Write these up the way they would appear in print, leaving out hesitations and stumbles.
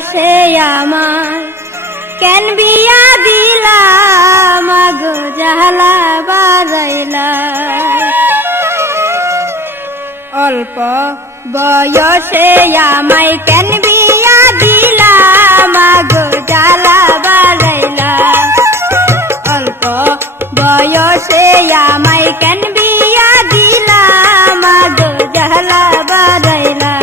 বয়সে আমায় কেন বিয়া দিলা মাগো জালা বারাইলা। অল্প বয়সে আমায় কেন বিয়া দিলা মাগো জালা বারাইলা। অল্প বয়সে আমায় কেন বিয়া দিলা মাগো জালা বারাইলা।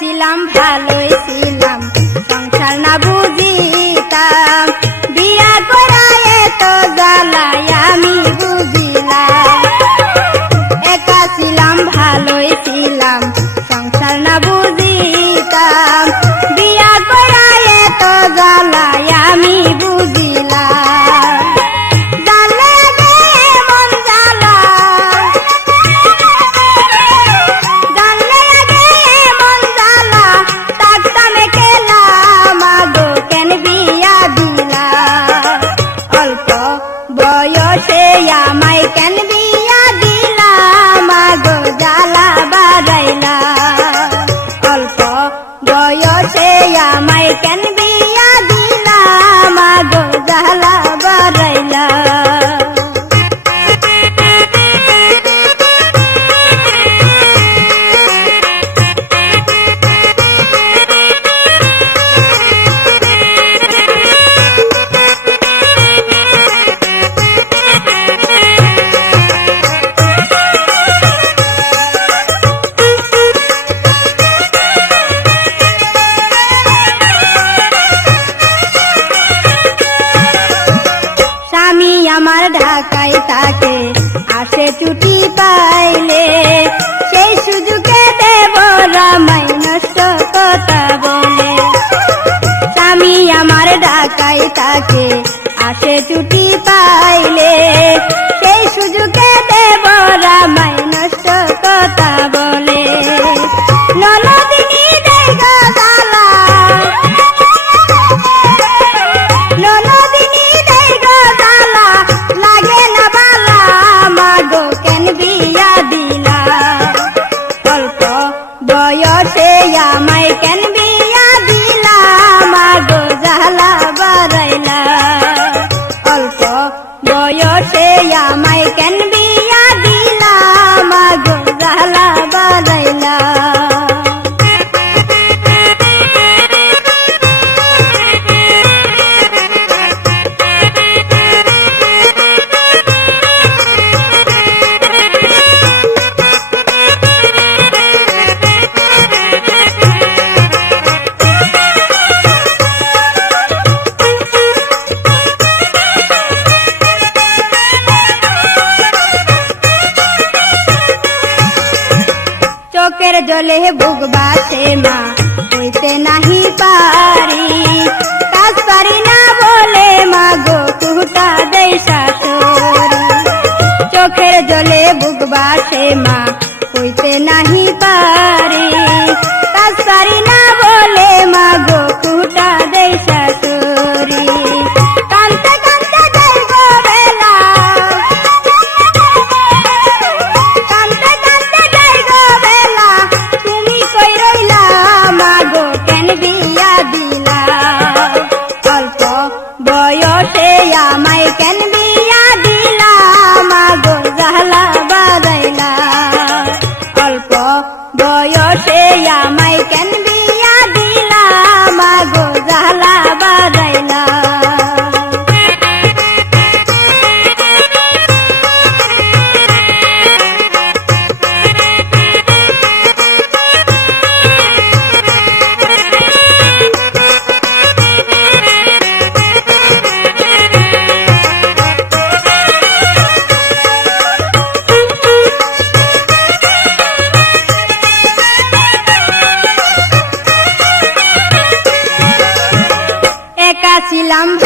ছিলাম ভালোই ছিলাম সংসার না বুঝিতাম বিয়া করায় তো জ্বালাই আমি বুঝিলাম। একা ছিলাম ভালোই ছিলাম সংসার না বুঝিতাম বিয়া করায় তো জ্বালাই আমি বুঝিলাম। বয়সে আমায় কেন বিয়া দিলা মাগো জালা বারাইলা। অল্প বয়সে আমায় কেন বিয়া দিলা মাগো জালা বারাইলা। আমার ঢাকায় থাকে আসে ছুটি পাইলে সেই সুযোগে দেব রামাই নষ্ট কথা বলে। স্বামী আমার ঢাকায় থাকে আসে ছুটি পাইলে সেই সুযোগে দেব রামাই নষ্ট কথা বলে। ননদিনী দেয় গো জ্বালা, ননদিনী দেয় গো জ্বালা, লাগে না বালা মাগো কেন বিয়া দিলা। অল্প বয়সে আমায় কেন বিয়া দিলা মাগো জালা বারাইলা। অল্প বয়সে আমায় কেন বিয়া দিলা মাগো জালা বারাইলা। চোখের জলে বুক বাসে মা হইতে নাহি পারি, কাজ পারি না বলে মা গো কুহুটা দেই শাশুড়ি। চোখের জলে বুক বাসে মা হইতে নাহি পারি, কাজ পারি না বলে মা গো কুহুটা দেই শাশুড়ি। কানতে কানতে যাই গো বেলা, কানতে কানতে যাই গো বেলা, তুমি কই রইলা মাগো কেন বিয়া দিলা। অল্প বয়সে আমায় কেন বিয়া দিলা মাগো জালা বারাইলা। অল্প বয়সে আমায় কেন বিয়া দিলা মাগো জালা বারাইলা। পাইলাম